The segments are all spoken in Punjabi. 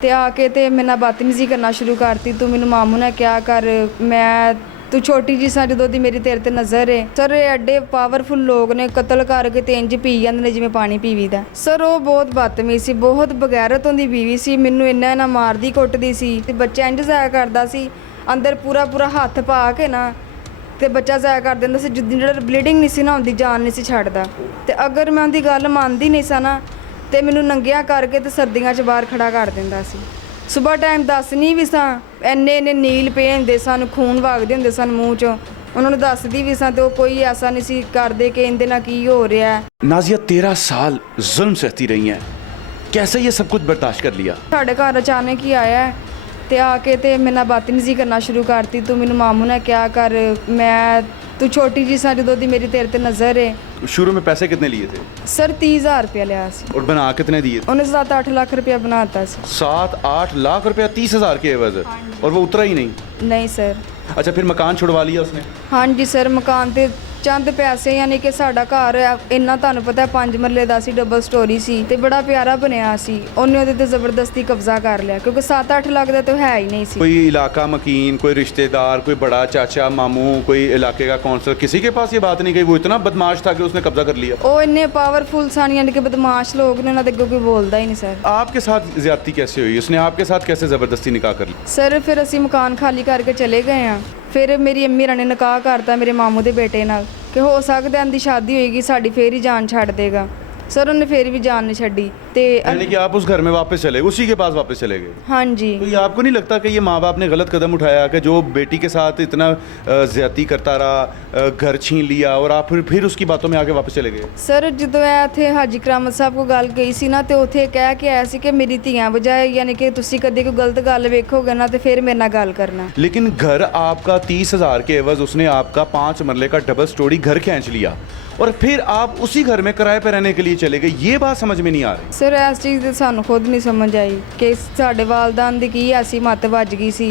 ਤੇ ਆ ਕੇ ਤੇ ਮੇਰੇ ਨਾਲ ਬਦਤਮੀਜ਼ੀ ਕਰਨਾ ਸ਼ੁਰੂ ਕਰਤੀ। ਤੂੰ ਮੈਨੂੰ ਮਾਮੂ ਨੇ ਕਿਹਾ ਕਰ, ਮੈਂ ਤੂੰ ਛੋਟੀ ਜੀ ਸਾਂ ਜਦੋਂ ਦੀ ਮੇਰੀ ਤੇਰੇ ਤੇ ਨਜ਼ਰ ਏ। ਸਰ ਇਹ ਐਡੇ ਪਾਵਰਫੁਲ ਲੋਕ ਨੇ, ਕਤਲ ਕਰਕੇ ਤੇ ਇੰਜ ਪੀ ਜਾਂਦੇ ਨੇ ਜਿਵੇਂ ਪਾਣੀ ਪੀਵੀਦਾ। ਸਰ ਉਹ ਬਹੁਤ ਬਦਤਮੀਜ਼ ਸੀ, ਬਹੁਤ ਬਗੈਰਤ ਉਹਦੀ ਬੀਵੀ ਸੀ। ਮੈਨੂੰ ਇੰਨਾ ਮਾਰਦੀ ਕੁੱਟਦੀ ਸੀ ਤੇ ਬੱਚਾ ਇੰਜ ਜ਼ਾਇਆ ਕਰਦਾ ਸੀ, ਅੰਦਰ ਪੂਰਾ ਹੱਥ ਪਾ ਕੇ ਨਾ ਤੇ ਬੱਚਾ ਜ਼ਾਇਆ ਕਰ ਦਿੰਦਾ ਸੀ। ਜਿਹੜਾ ਬਲੀਡਿੰਗ ਨਹੀਂ ਸੀ ਨਾ ਹੁੰਦੀ, ਜਾਨ ਨਹੀਂ ਸੀ ਛੱਡਦਾ। ਤੇ ਅਗਰ ਮੈਂ ਉਹਦੀ ਗੱਲ ਮੰਨਦੀ ਨਹੀਂ ਸਾਂ ਨਾ ਤੇ ਮੈਨੂੰ ਨੰਗਿਆ ਕਰਕੇ ਤੇ ਸਰਦੀਆਂ 'ਚ ਬਾਹਰ ਖੜਾ ਕਰ ਦਿੰਦਾ ਸੀ। ਸੁਬਾਹ ਟਾਈਮ ਦੱਸਣੀ ਵੀ ਸਾਂ, ਇੰਨੇ ਨੀਲ ਪਏ ਹੁੰਦੇ ਸਨ, ਖੂਨ ਵਗਦੇ ਹੁੰਦੇ ਸਨ ਮੂੰਹ 'ਚੋਂ। ਉਹਨਾਂ ਨੂੰ ਦੱਸਦੀ ਵੀ ਸਾਂ ਤੇ ਉਹ ਕੋਈ ਐਸਾ ਨਹੀਂ ਸੀ ਕਰਦੇ ਕਿ ਇਹਦੇ ਨਾਲ ਕੀ ਹੋ ਰਿਹਾ। नाजिया 13 साल जुल्म सहती रही हैं, कैसे ये सब कुछ बर्दाश्त कर लिया? ਸਾਡੇ ਘਰ ਅਚਾਨਕ ਹੀ ਆਇਆ ਤੇ ਆ ਕੇ ਤੇ ਮੇਰੇ ਨਾਲ ਬਦਤਮੀਜ਼ੀ ਕਰਨਾ ਸ਼ੁਰੂ ਕਰਤੀ। ਤੂੰ ਮੈਨੂੰ ਮਾਮੂ ਨੇ ਕਿਹਾ ਕਰ, ਮੈਂ ਤੂੰ ਛੋਟੀ ਜੀ ਸਾਂ ਜਦੋਂ ਦੀ ਮੇਰੀ ਤੇਰੇ ਤੇ ਨਜ਼ਰ ਏ। शुरू में पैसे कितने लिए थे ਸਰ 30,000 रुपया लिया सी। और बना कितने दिए थे? ਉਹਨੇ 7-8 ਲੱਖ रुपया बनाता सी। 7-8 लाख रुपया 30,000 के एवज, और वो उतरा ही नहीं। नहीं सर। अच्छा, फिर मकान छुड़वा लिया उसने? हाँ जी सर, मकान ते चंद पैसे, यानी कि साडा घर इन्ना तुहानूं पता है 5 मरले दा सी, डबल स्टोरी सी ते बड़ा प्यारा बनया सी। उन्हें ਉਹਦੇ ਤੇ ਜ਼ਬਰਦਸਤੀ ਕਬਜ਼ਾ कर लिया क्योंकि 7-8 लाख ਦਾ तो है ही नहीं सी। कोई इलाका मकीन, कोई रिश्तेदार, कोई बड़ा चाचा मामू, कोई इलाके का काउंसलर, किसी के पास ये बात नहीं गई? वो इतना बदमाश था कि उसने कब्जा कर लिया? ਉਹ ਇੰਨੇ ਪਾਵਰਫੁਲ ਸਨ, यानी कि बदमाश लोग ने, ਉਹਨਾਂ ਦੇ ਅੱਗੇ ਕੋਈ ਬੋਲਦਾ ਹੀ ਨਹੀਂ ਸਰ। आपके साथ ज्यादती कैसे हुई? उसने आपके साथ कैसे ज़बरदस्ती निकाह कर ली? ਸਰ ਫਿਰ ਅਸੀਂ ਮਕਾਨ ਖਾਲੀ ਕਰਕੇ ਚਲੇ ਗਏ ਆ। ਫਿਰ ਮੇਰੀ ਅੰਮੀ ਰਾਂ ਨੇ ਨਿਕਾਹ ਕਰਤਾ ਮੇਰੇ ਮਾਮੂ ਦੇ ਬੇਟੇ ਨਾਲ ਕਿ ਹੋ ਸਕਦਾ ਇਹਦੀ ਸ਼ਾਦੀ ਹੋਏਗੀ ਸਾਡੀ, ਫੇਰ ਹੀ ਜਾਨ ਛੱਡ ਦੇਗਾ। ਸਰ ਉਹਨੇ ਫੇਰ ਵੀ ਜਾਨ ਨਹੀਂ ਛੱਡੀ ਤੇ यानी कि आप उस घर में वापस चले गए, उसी के पास वापस चले गए? हाँ जी। तो ये आपको नहीं लगता कि ये माँ बाप ने गलत कदम उठाया कि जो बेटी के साथ इतना ज्यादती करता रहा, घर छीन लिया, और आप फिर उसकी बातों में आके वापस चले गए? ਸਰ ਜਦੋਂ ਇਹ ਇੱਥੇ ਹਾਜੀ ਕਰਾਮਤ ਸਾਹਿਬ ਕੋਲ ਗੱਲ ਗਈ ਸੀ ਨਾ ਤੇ ਉੱਥੇ ਕਹਿ ਕੇ ਆਇਆ ਸੀ ਕਿ ਮੇਰੀ ਧੀਆਂ ਬਜਾਏ, ਯਾਨੀ ਕਿ ਤੁਸੀਂ ਕਦੇ ਕੋਈ ਗਲਤ ਗੱਲ ਵੇਖੋਗੇ ਨਾ ਤੇ ਫਿਰ ਮੇਰੇ ਨਾਲ ਗੱਲ ਕਰਨਾ। लेकिन घर आपका 30,000 के एवज उसने आपका 5 मरले का डबल स्टोरी घर खींच लिया, और फिर आप उसी घर में किराए पर रहने के लिए चले गए। ये बात समझ में नहीं आ रही। ਸਰ ਇਸ ਚੀਜ਼ ਦੀ ਸਾਨੂੰ ਖੁਦ ਨਹੀਂ ਸਮਝ ਆਈ ਕਿ ਸਾਡੇ ਵਾਲਦਾਨ ਦੀ ਕੀ ਐਸੀ ਮੱਤ ਵੱਜ ਗਈ ਸੀ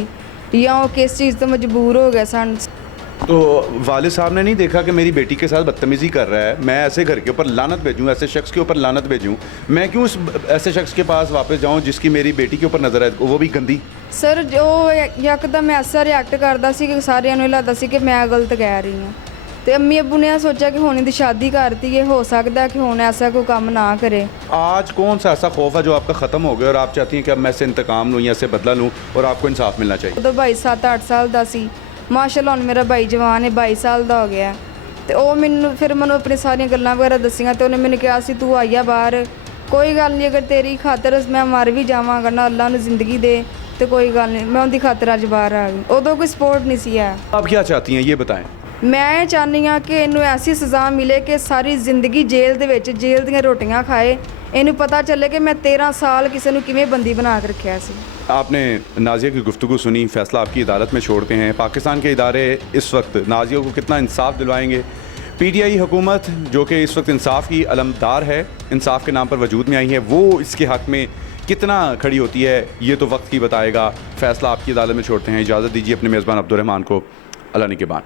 ਜਾਂ ਉਹ ਕਿਸ ਚੀਜ਼ ਤੋਂ ਮਜਬੂਰ ਹੋ ਗਏ ਸਨ। तो वालिद साहब ने नहीं देखा कि मेरी बेटी के साथ बदतमीज़ी कर रहा है, मैं ऐसे घर के ऊपर लानत भेजूँ, ऐसे शख्स के ऊपर लानत भेजूँ? मैं क्यों ऐसे शख्स के पास वापस जाऊँ जिसकी मेरी बेटी के ऊपर नज़र है, वो भी गंदी? ਸਰ ਜੋ ਯਕਦਮ ਐਸਾ ਰਿਐਕਟ ਕਰਦਾ ਸੀ ਕਿ ਸਾਰਿਆਂ ਨੂੰ ਇਹ ਲੱਗਦਾ ਸੀ ਕਿ ਮੈਂ ਗਲਤ ਕਹਿ ਰਹੀ ਹਾਂ। ਤੇ ਅੰਮੀ ਅੱਬੂ ਨੇ ਸੋਚਿਆ ਕਿ ਹੁਣ ਇਹਦੀ ਸ਼ਾਦੀ ਕਰਤੀ ਹੈ, ਹੋ ਸਕਦਾ ਕਿ ਹੁਣ ਐਸਾ ਕੋਈ ਕੰਮ ਨਾ करे। आज कौन सा ऐसा खौफ है जो आपका ख़त्म हो गया और आप चाहती हैं कि अब मैं इससे इंतकाम लूँ या इससे बदला लूँ और आपको इंसाफ मिलना चाहिए? ਉਦੋਂ ਭਾਈ 7-8 ਸਾਲ ਦਾ ਸੀ। ਮਾਸ਼ਾਅੱਲਾ ਹੁਣ ਮੇਰਾ ਭਾਈ ਜਵਾਨ ਹੈ, 22 ਸਾਲ ਦਾ ਹੋ ਗਿਆ। ਤੇ ਉਹ ਮੈਨੂੰ ਆਪਣੀ ਸਾਰੀਆਂ ਗੱਲਾਂ ਵਗੈਰਾ ਦੱਸੀਆਂ ਤੇ ਉਹਨੇ ਮੈਨੂੰ ਕਿਹਾ ਸੀ ਤੂੰ ਆਈਆ ਬਾਹਰ, ਕੋਈ ਗੱਲ ਨਹੀਂ, ਅਗਰ ਤੇਰੀ ਖਾਤਰ ਮੈਂ ਮਰ ਵੀ ਜਾਵਾਂਗਾ ਨਾ, ਅੱਲਾ ਨੂੰ ਜ਼ਿੰਦਗੀ ਦੇ ਤੇ ਕੋਈ ਗੱਲ ਨਹੀਂ। ਮੈਂ ਉਹਦੀ ਖਾਤਰ ਅੱਜ ਬਾਹਰ ਆ ਗਈ। ਉਦੋਂ ਕੋਈ ਸਪੋਰਟ ਨਹੀਂ ਸੀ ਹੈ। आप क्या चाहती हैं ये बताएं? ਮੈਂ ਇਹ ਚਾਹੁੰਦੀ ਹਾਂ ਕਿ ਇਹਨੂੰ ਐਸੀ ਸਜ਼ਾ ਮਿਲੇ ਕਿ ਸਾਰੀ ਜ਼ਿੰਦਗੀ ਜੇਲ੍ਹ ਦੇ ਵਿੱਚ ਜੇਲ੍ਹ ਦੀਆਂ ਰੋਟੀਆਂ ਖਾਏ। ਇਹਨੂੰ ਪਤਾ ਚੱਲੇ ਕਿ ਮੈਂ 13 ਸਾਲ ਕਿਸੇ ਨੂੰ ਕਿਵੇਂ ਬੰਦੀ ਬਣਾ ਕੇ ਰੱਖਿਆ ਸੀ। आपने नाजिया की गुफ्तगू सुनी, फ़ैसला आपकी अदालत में छोड़ते हैं। पाकिस्तान के इदारे इस वक्त नाजिया को कितना इंसाफ दिलवाएंगे? PTI हुकूमत जो कि इस वक्त इंसाफ की अलमदार है, इंसाफ के नाम पर वजूद में आई है, वो इसके हक़ में कितना खड़ी होती है ये तो वक्त ही बताएगा। फ़ैसला आपकी अदालत में छोड़ते हैं। इजाज़त दीजिए अपने मेज़बान अब्दुर्रहमान को। अल्लाह निगहबान।